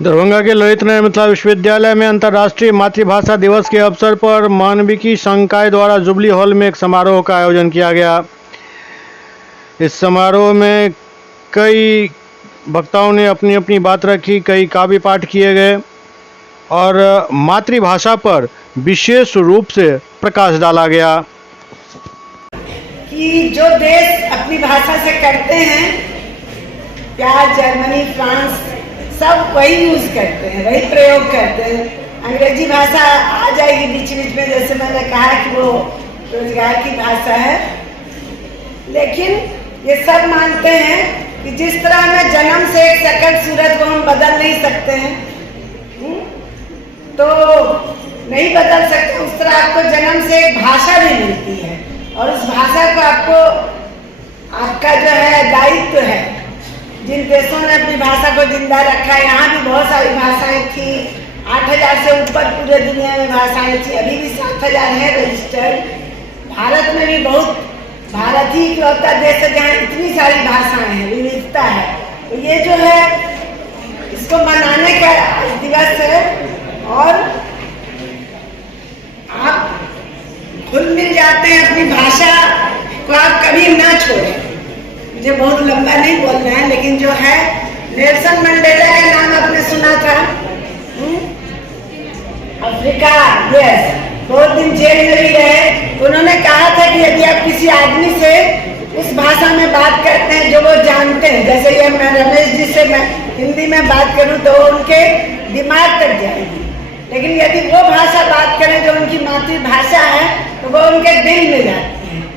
दरभंगा के ललित नारायण मिथिला विश्वविद्यालय में अंतर्राष्ट्रीय मातृभाषा दिवस के अवसर पर मानविकी संकाय द्वारा जुबली हॉल में एक समारोह का आयोजन किया गया। इस समारोह में कई वक्ताओं ने अपनी अपनी बात रखी, कई काव्य पाठ किए गए और मातृभाषा पर विशेष रूप से प्रकाश डाला गया। कि जो देश अपनी भाषा से करते हैं, प्यार, जर्मनी, फ्रांस, सब वही यूज करते हैं, वही प्रयोग करते हैं। अंग्रेजी भाषा आ जाएगी बीच बीच में, जैसे मैंने कहा कि वो रोजगार की भाषा है, लेकिन ये सब मानते हैं कि जिस तरह हमें जन्म से एक सकल सूरत को हम बदल नहीं सकते हैं, तो नहीं बदल सकते, उस तरह आपको जन्म से एक भाषा भी मिलती है और उस भाषा को आपको, आपका जो है दायित्व है। जिन देशों ने अपनी भाषा को जिंदा रखा है, यहाँ भी बहुत सारी भाषाएं थी, 8000 से ऊपर पूरे दुनिया में भाषाएं थी, अभी भी 7000 है रजिस्टर्ड। भारत में भी बहुत, भारत ही इकलौता देश है जहाँ इतनी सारी भाषाएं हैं, विविधता है। तो ये जो है, इसको मनाने का दिवस है और आप घुल मिल जाते हैं अपनी भाषा को, आप कभी ना छोड़ें। मुझे बहुत लंबा नहीं बोलना है, लेकिन जो है नेल्सन मंडेला का नाम आपने सुना था, अफ्रीका, यस, बहुत दिन जेल में भी रहे। उन्होंने कहा था कि यदि आप किसी आदमी से उस भाषा में बात करते हैं जो वो जानते हैं, जैसे ये मैं रमेश जी से मैं हिंदी में बात करूं तो उनके दिमाग तक जाएगी, लेकिन यदि वो भाषा बात करें जो उनकी मातृभाषा है तो वो उनके दिल में जाती है।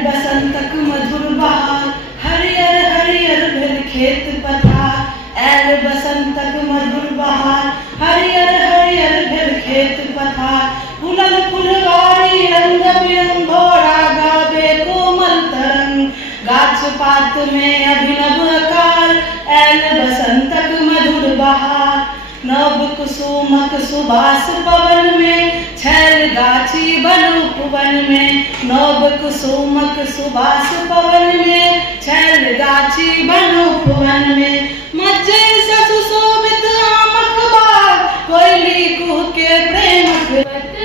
बसंतक मधुर बहार, हरियर हरियर भेल खेत पथार। ऐल बसंतक मधुर बहार, हरियर हरियर भेल खेत पथार। फूलल फुलवारी रंग बिरंगोरा, गावे कोमल तरंग, गाछ पात में अभिनव आकार। ऐल बसंतक मधुर बहार, नव कुसुमक सुबास पवन में, छैल गाछी बन उपवन में। नव कुसुमक सुबास पवन में, छैल गाछी बन उपवन में। मज्जे से सुशोभित आमक बाग, कोयली कुह के प्रेम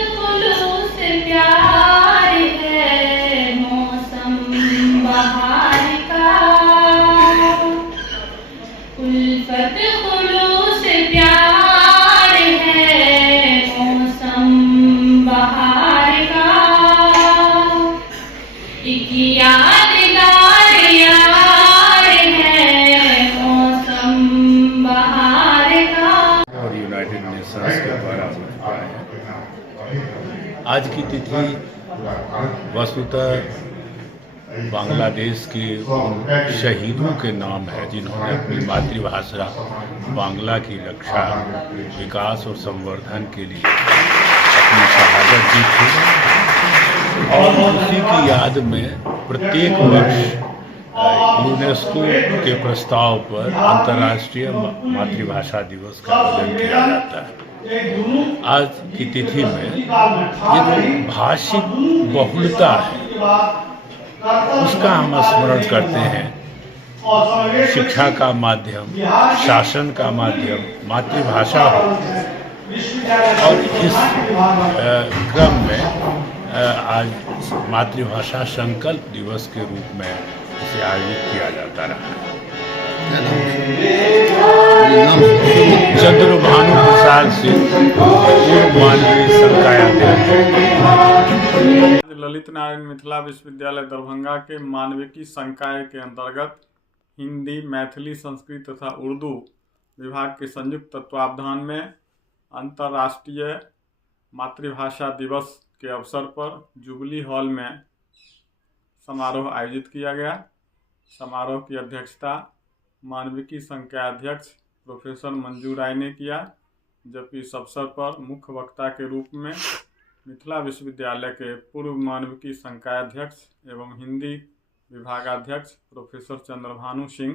फूलों से प्यार है मौसम बहार का। उल्फत फूलों से प्यार है मौसम बहार का। एक यादगार यार है मौसम बहार का। और यूनाइटेड नेशंस के द्वारा हो चुका है। आज की तिथि वस्तुतः बांग्लादेश के उन शहीदों के नाम है जिन्होंने अपनी मातृभाषा बांग्ला की रक्षा, विकास और संवर्धन के लिए अपनी शहादत दी थी। और उसी की याद में प्रत्येक वर्ष यूनेस्को के प्रस्ताव पर अंतर्राष्ट्रीय मातृभाषा दिवस का आयोजन किया जाता है। आज की तिथि में ये जो भाषिक बहुलता है उसका हम स्मरण करते हैं। शिक्षा का माध्यम, शासन का माध्यम मातृभाषा हो, और इस क्रम में आज मातृभाषा संकल्प दिवस के रूप में इसे आयोजित किया जाता रहा है। चंद्रभानु प्रसाद सिंह, पूर्व मानवीय संकाय अध्यक्ष। ललित नारायण मिथिला विश्वविद्यालय दरभंगा के मानविकी संकाय के अंतर्गत हिंदी, मैथिली, संस्कृत तथा उर्दू विभाग के संयुक्त तत्वावधान में अंतर्राष्ट्रीय मातृभाषा दिवस के अवसर पर जुबली हॉल में समारोह आयोजित किया गया। समारोह की अध्यक्षता मानविकी संघ के अध्यक्ष प्रोफेसर मंजू राय ने किया, जबकि इस अवसर पर मुख्य वक्ता के रूप में मिथिला विश्वविद्यालय के पूर्व मानविकी संघ के अध्यक्ष एवं हिंदी विभागाध्यक्ष प्रोफेसर चंद्रभानु सिंह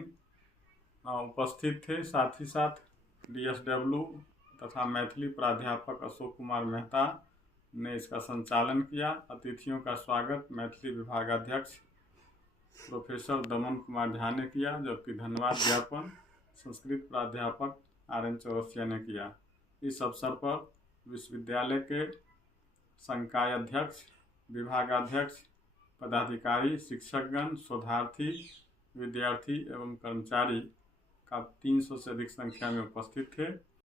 उपस्थित थे। साथ ही साथ DSW तथा मैथिली प्राध्यापक अशोक कुमार मेहता ने इसका संचालन किया। अतिथियों का स्वागत मैथिली विभागाध्यक्ष प्रोफेसर दमन कुमार झा ने किया, जबकि धन्यवाद ज्ञापन संस्कृत प्राध्यापक RN चौरसिया ने किया। इस अवसर पर विश्वविद्यालय के संकाय अध्यक्ष, विभागाध्यक्ष, पदाधिकारी, शिक्षकगण, शोधार्थी, विद्यार्थी एवं कर्मचारी का 300 से अधिक संख्या में उपस्थित थे।